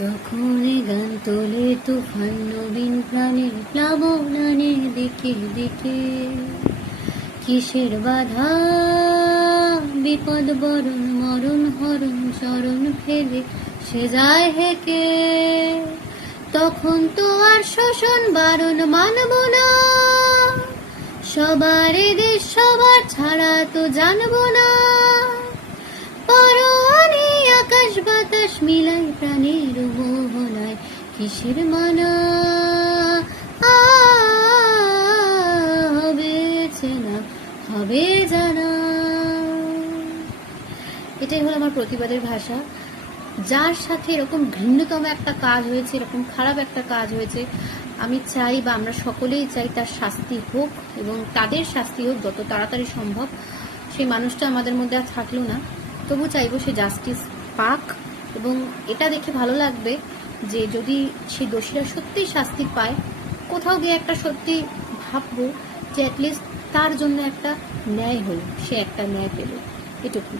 তখন গান তোলে তুফান নবীন প্রাণের প্লাবনানে দিকে দিকে কিসের বাধা বিপদ বরণ মরণ হরণ চরণ ফেলে সে যায় হেকে তখন তো আর শোষণ বারণ মানব না সবার দেশ সবার ছাড়া তো জানবো না বাতাস মিলাই প্রাণের মোহনায় কিসের মানা হবে চেনা হবে জানা এটাই হলো আমার প্রতিবাদের ভাষা যার সাথে এরকম ঘৃণ্যতম একটা কাজ হয়েছে এরকম খারাপ একটা কাজ হয়েছে আমি চাই বা আমরা সকলেই চাই তার শাস্তি হোক এবং তাদের শাস্তি হোক যত তাড়াতাড়ি সম্ভব সেই মানুষটা আমাদের মধ্যে আর থাকলো না তবু চাইবো সে জাস্টিস পাক এবং এটা দেখে ভালো লাগবে যে যদি সে দোষীরা সত্যিই শাস্তি পায় কোথাও গিয়ে একটা সত্যি ভাববো যে অ্যাটলিস্ট তার জন্য একটা ন্যায় হলো সে একটা ন্যায় পেল এটুকু